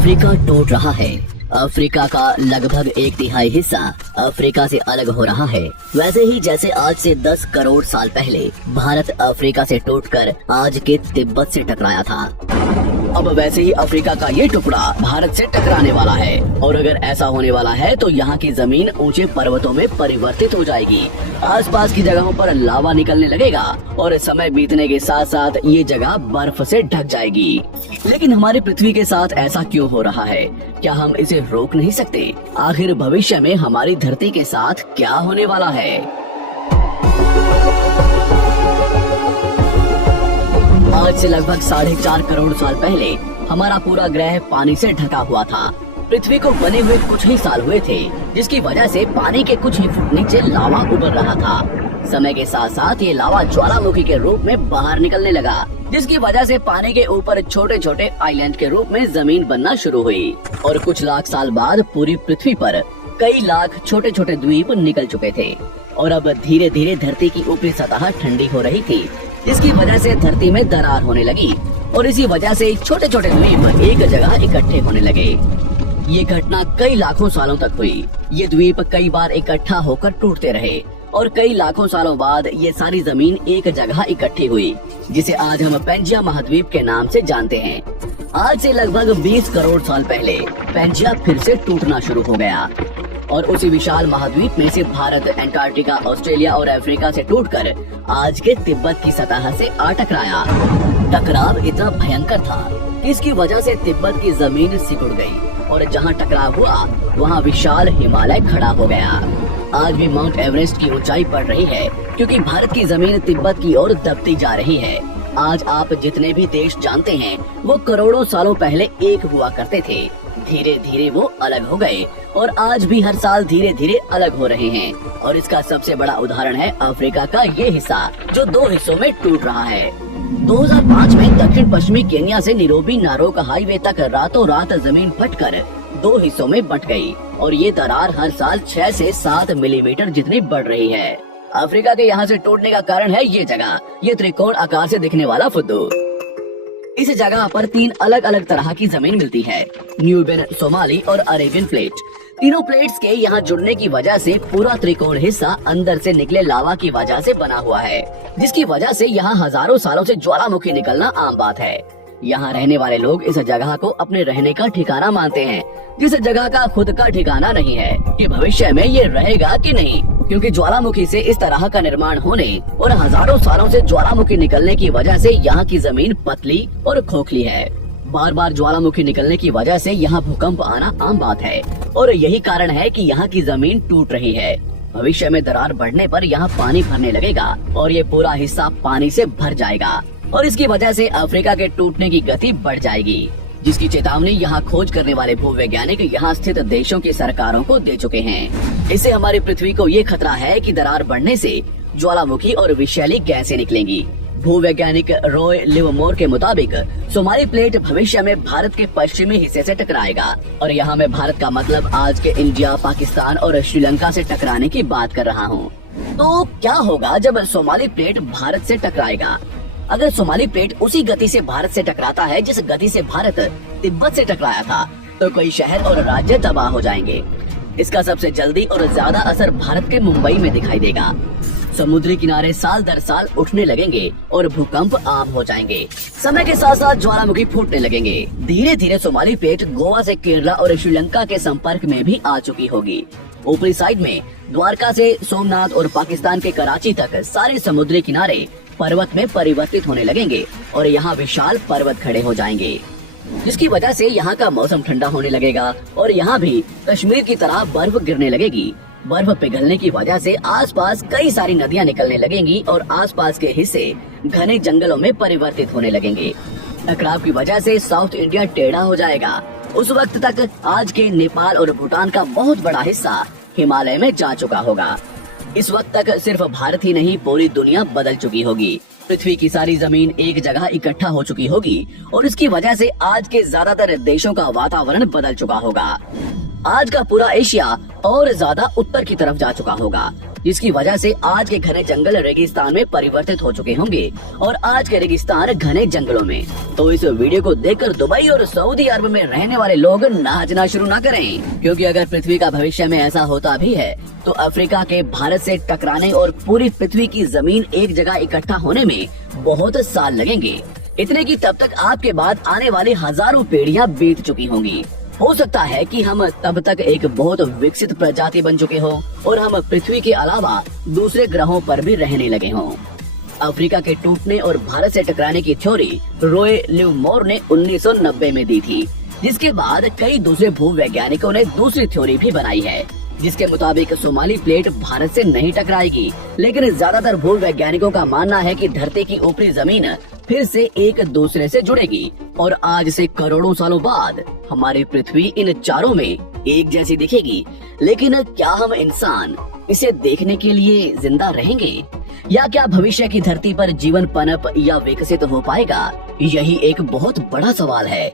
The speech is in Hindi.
अफ्रीका टूट रहा है। अफ्रीका का लगभग 1/3 हिस्सा अफ्रीका से अलग हो रहा है। वैसे ही जैसे आज से 10 करोड़ साल पहले भारत अफ्रीका से टूटकर आज के तिब्बत से टकराया था, अब वैसे ही अफ्रीका का ये टुकड़ा भारत से टकराने वाला है। और अगर ऐसा होने वाला है तो यहाँ की जमीन ऊंचे पर्वतों में परिवर्तित हो जाएगी। आसपास की जगहों पर लावा निकलने लगेगा और समय बीतने के साथ साथ ये जगह बर्फ से ढक जाएगी। लेकिन हमारी पृथ्वी के साथ ऐसा क्यों हो रहा है? क्या हम इसे रोक नहीं सकते? आखिर भविष्य में हमारी धरती के साथ क्या होने वाला है? आज से लगभग 4.5 करोड़ साल पहले हमारा पूरा ग्रह पानी से ढका हुआ था। पृथ्वी को बने हुए कुछ ही साल हुए थे, जिसकी वजह से पानी के कुछ ही फुट नीचे लावा उबल रहा था। समय के साथ साथ ये लावा ज्वालामुखी के रूप में बाहर निकलने लगा, जिसकी वजह से पानी के ऊपर छोटे छोटे आइलैंड के रूप में जमीन बनना शुरू हुई। और कुछ लाख साल बाद पूरी पृथ्वी पर कई लाख छोटे छोटे द्वीप निकल चुके थे और अब धीरे धीरे धरती की ऊपरी सतह ठंडी हो रही थी, जिसकी वजह से धरती में दरार होने लगी और इसी वजह से छोटे छोटे द्वीप एक जगह इकट्ठे होने लगे। ये घटना कई लाखों सालों तक हुई। ये द्वीप कई बार इकट्ठा होकर टूटते रहे और कई लाखों सालों बाद ये सारी जमीन एक जगह इकट्ठी हुई, जिसे आज हम पेंजिया महाद्वीप के नाम से जानते हैं। आज से लगभग 20 करोड़ साल पहले पेंजिया फिर से टूटना शुरू हो गया और उसी विशाल महाद्वीप में से भारत, अंटार्कटिका, ऑस्ट्रेलिया और अफ्रीका से टूटकर आज के तिब्बत की सतह से आ टकराया। टकराव इतना भयंकर था कि इसकी वजह से तिब्बत की जमीन सिकुड़ गई और जहां टकराव हुआ वहां विशाल हिमालय खड़ा हो गया। आज भी माउंट एवरेस्ट की ऊंचाई बढ़ रही है क्योंकि भारत की जमीन तिब्बत की ओर दबती जा रही है। आज आप जितने भी देश जानते हैं वो करोड़ों सालों पहले एक हुआ करते थे। धीरे धीरे वो अलग हो गए और आज भी हर साल धीरे धीरे अलग हो रहे हैं। और इसका सबसे बड़ा उदाहरण है अफ्रीका का ये हिस्सा जो 2 हिस्सों में टूट रहा है। 2005 में दक्षिण पश्चिमी केन्या से नीरोबी नारोक हाईवे तक रातों रात जमीन फटकर 2 हिस्सों में बंट गई और ये दरार हर साल 6 से 7 मिलीमीटर जितनी बढ़ रही है। अफ्रीका के यहाँ से टूटने का कारण है ये जगह, ये त्रिकोण आकार से दिखने वाला फुद्दू। इस जगह पर 3 अलग अलग तरह की जमीन मिलती है, न्यूबियन, सोमाली और अरेबियन प्लेट। तीनों प्लेट्स के यहाँ जुड़ने की वजह से पूरा त्रिकोण हिस्सा अंदर से निकले लावा की वजह से बना हुआ है, जिसकी वजह से यहाँ हजारों सालों से ज्वालामुखी निकलना आम बात है। यहाँ रहने वाले लोग इस जगह को अपने रहने का ठिकाना मानते हैं, जिस जगह का खुद का ठिकाना नहीं है कि भविष्य में ये रहेगा कि नहीं, क्योंकि ज्वालामुखी से इस तरह का निर्माण होने और हजारों सालों से ज्वालामुखी निकलने की वजह से यहाँ की जमीन पतली और खोखली है। बार बार ज्वालामुखी निकलने की वजह से यहाँ भूकंप आना आम बात है और यही कारण है कि यहाँ की जमीन टूट रही है। भविष्य में दरार बढ़ने पर यहाँ पानी भरने लगेगा और ये पूरा हिस्सा पानी से भर जाएगा और इसकी वजह से अफ्रीका के टूटने की गति बढ़ जाएगी, जिसकी चेतावनी यहाँ खोज करने वाले भूवैज्ञानिक यहाँ स्थित देशों की सरकारों को दे चुके हैं। इससे हमारी पृथ्वी को ये खतरा है कि दरार बढ़ने से ज्वालामुखी और विषैली गैसें निकलेंगी। भूवैज्ञानिक रॉय लिवमोर के मुताबिक सोमाली प्लेट भविष्य में भारत के पश्चिमी हिस्से से टकराएगा और यहाँ में भारत का मतलब आज के इंडिया, पाकिस्तान और श्रीलंका से टकराने की बात कर रहा हूँ। तो क्या होगा जब सोमाली प्लेट भारत से टकराएगा? अगर सोमाली प्लेट उसी गति से भारत से टकराता है जिस गति से भारत तिब्बत से टकराया था, तो कई शहर और राज्य तबाह हो जाएंगे। इसका सबसे जल्दी और ज्यादा असर भारत के मुंबई में दिखाई देगा। समुद्री किनारे साल दर साल उठने लगेंगे और भूकंप आम हो जाएंगे। समय के साथ साथ ज्वालामुखी फूटने लगेंगे। धीरे धीरे सोमाली प्लेट गोवा से केरला और श्रीलंका के संपर्क में भी आ चुकी होगी। ऊपरी साइड में द्वारका से सोमनाथ और पाकिस्तान के कराची तक सारे समुद्री किनारे पर्वत में परिवर्तित होने लगेंगे और यहाँ विशाल पर्वत खड़े हो जाएंगे, जिसकी वजह से यहाँ का मौसम ठंडा होने लगेगा और यहाँ भी कश्मीर की तरह बर्फ गिरने लगेगी। बर्फ पिघलने की वजह से आसपास कई सारी नदियाँ निकलने लगेंगी और आसपास के हिस्से घने जंगलों में परिवर्तित होने लगेंगे। टकराव की वजह से साउथ इंडिया टेढ़ा हो जाएगा। उस वक्त तक आज के नेपाल और भूटान का बहुत बड़ा हिस्सा हिमालय में जा चुका होगा। इस वक्त तक सिर्फ भारत ही नहीं पूरी दुनिया बदल चुकी होगी। पृथ्वी की सारी जमीन एक जगह इकट्ठा हो चुकी होगी और इसकी वजह से आज के ज्यादातर देशों का वातावरण बदल चुका होगा। आज का पूरा एशिया और ज्यादा उत्तर की तरफ जा चुका होगा जिसकी वजह से आज के घने जंगल रेगिस्तान में परिवर्तित हो चुके होंगे और आज के रेगिस्तान घने जंगलों में। तो इस वीडियो को देखकर दुबई और सऊदी अरब में रहने वाले लोग नाचना शुरू ना करें, क्योंकि अगर पृथ्वी का भविष्य में ऐसा होता भी है तो अफ्रीका के भारत से टकराने और पूरी पृथ्वी की जमीन एक जगह इकट्ठा होने में बहुत साल लगेंगे। इतने की तब तक आपके बाद आने वाली हजारों पीढ़ियां बीत चुकी होंगी। हो सकता है कि हम तब तक एक बहुत विकसित प्रजाति बन चुके हों और हम पृथ्वी के अलावा दूसरे ग्रहों पर भी रहने लगे हों। अफ्रीका के टूटने और भारत से टकराने की थ्योरी रॉय लिवमोर ने 1990 में दी थी, जिसके बाद कई दूसरे भूवैज्ञानिकों ने दूसरी थ्योरी भी बनाई है, जिसके मुताबिक सोमाली प्लेट भारत से नहीं टकराएगी। लेकिन ज्यादातर भूवैज्ञानिकों का मानना है कि धरती की ऊपरी जमीन फिर से एक दूसरे से जुड़ेगी और आज से करोड़ों सालों बाद हमारी पृथ्वी इन चारों में एक जैसी दिखेगी। लेकिन क्या हम इंसान इसे देखने के लिए जिंदा रहेंगे, या क्या भविष्य की धरती पर जीवन पनप या विकसित हो पाएगा? यही एक बहुत बड़ा सवाल है।